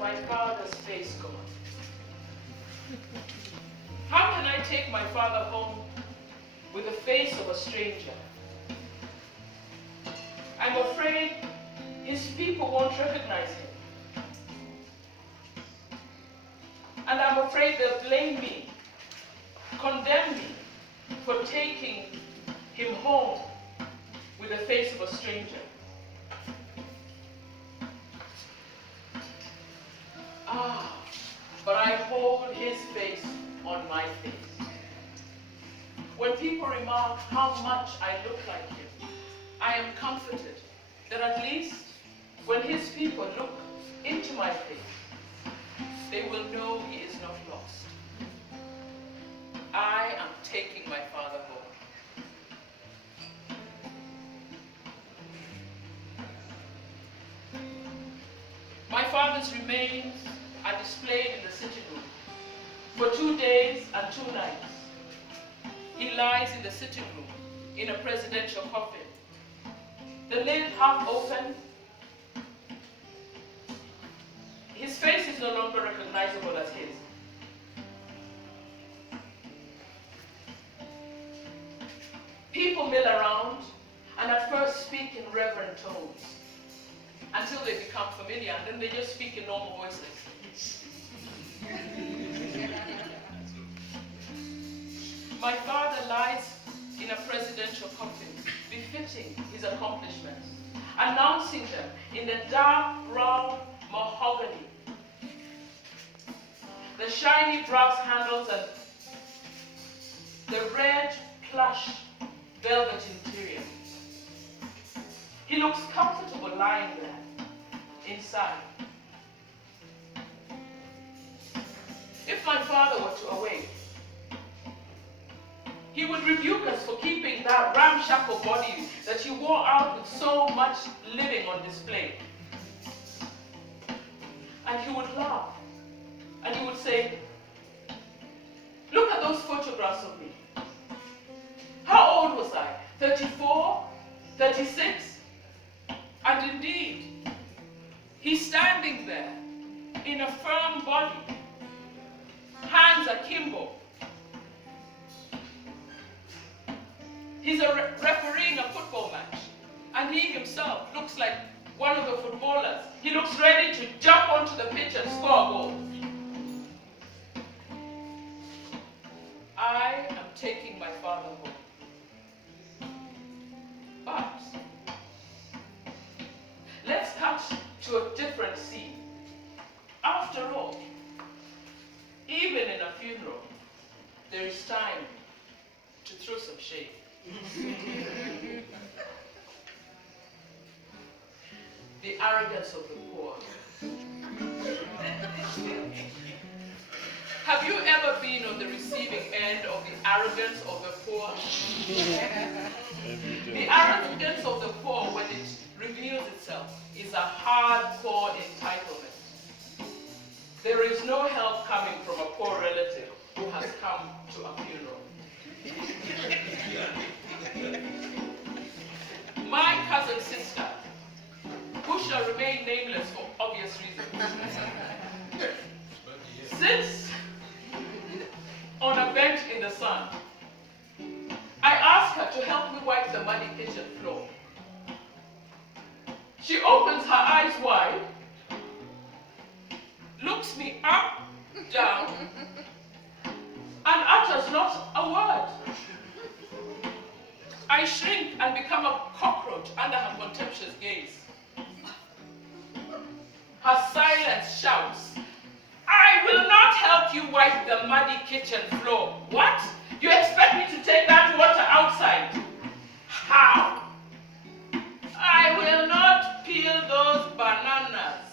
my father's face gone? How can I take my father home with the face of a stranger? I'm afraid his people won't recognize him. And I'm afraid they'll blame me, condemn me for taking him home with the face of a stranger. But I hold his face on my face. When people remark how much I look like him, I am comforted that at least when his people look into my face, they will know he is not lost. I am taking my father home. My father's remains are displayed in the sitting room. For 2 days and 2 nights, he lies in the sitting room in a presidential coffin. The lid half open. His face is no longer recognizable as his. People mill around and at first speak in reverent tones until they become familiar, and then they just speak in normal voices. My father lies in a presidential coffin, befitting his accomplishments, announcing them in the dark brown mahogany, the shiny brass handles, and the red plush velvet interior. He looks comfortable lying there, inside. If my father were to awake, he would rebuke us for keeping that ramshackle body that he wore out with so much living on display. And he would laugh, and he would say, "Look at those photographs of me. How old was I? 34? 36? And indeed, he's standing there in a firm body, hands akimbo. He's refereeing a football match, and he himself looks like one of the footballers. He looks ready to jump onto the pitch and score a goal. I am taking my father home. But let's cut to a different scene. After all, even in a funeral, there is time to throw some shade. The arrogance of the poor. Have you ever been on the receiving end of the arrogance of the poor? The arrogance of the poor, when it reveals itself, is a hardcore entitlement. There is no help coming from a poor relative who has come to a funeral. My cousin sister, who shall remain nameless for obvious reasons, sits on a bench in the sun. I ask her to help me wipe the muddy kitchen floor. She opens her eyes wide, looks me up, down, and utters not a word. I shrink and become a cockroach under her contemptuous gaze. Her silence shouts, "I will not help you wipe the muddy kitchen floor." What? You expect me to take that water outside? How? I will not peel those bananas.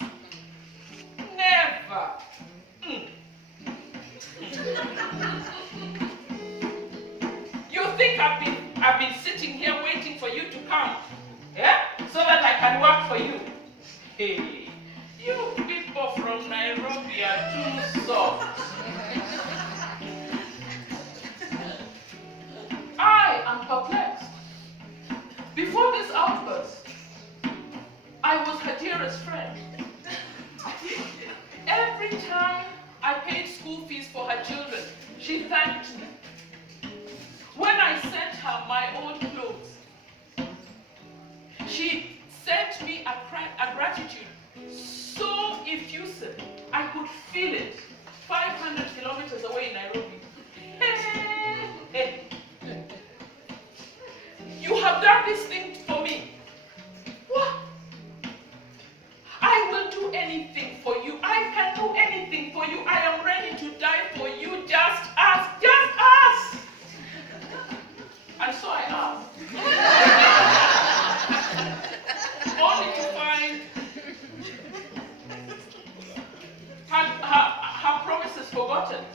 Never. You think I've been sitting here waiting for you to come, yeah? So that I can work for you. Hey, you people from Nairobi are too soft. I am perplexed. Before this outburst, I was her dearest friend. every time I paid school fees for her children, she thanked me. When I sent her my old clothes, she sent me a gratitude so effusive, I could feel it 500 kilometers away in Nairobi. Hey, you have done this thing for me. What? I will do anything for you. I can do anything for you. I am ready to die for you. Just ask. Just ask. And so I asked. Only to find her promises forgotten.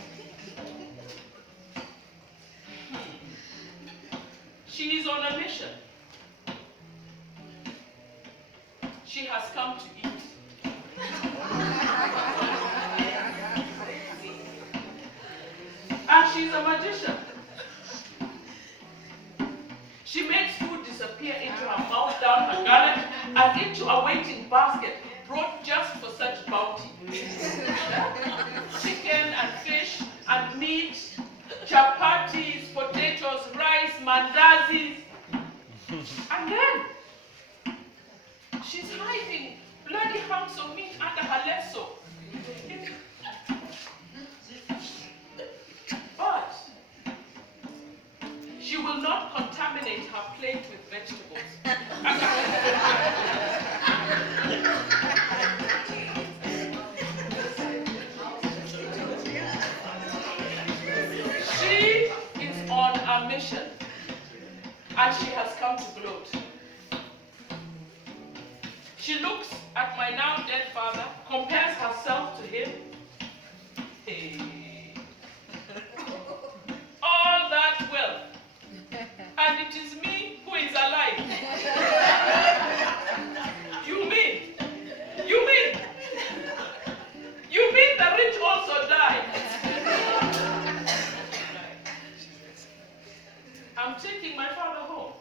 She is on a mission. She has come to eat. And she's a magician. She makes food disappear into her mouth, down her gullet, and into a waiting basket brought just for such bounty. Chicken and fish and meat, chapatis, potatoes, rice, mandazis. And then she's hiding bloody hunks of meat under her lesso. But she will not contaminate her plate with vegetables. She is on a mission, and she has come to gloat. She looks at my now dead father, compares herself to him. Hey. All that wealth, and it is me who is alive. You mean the rich also die? I'm taking my father home.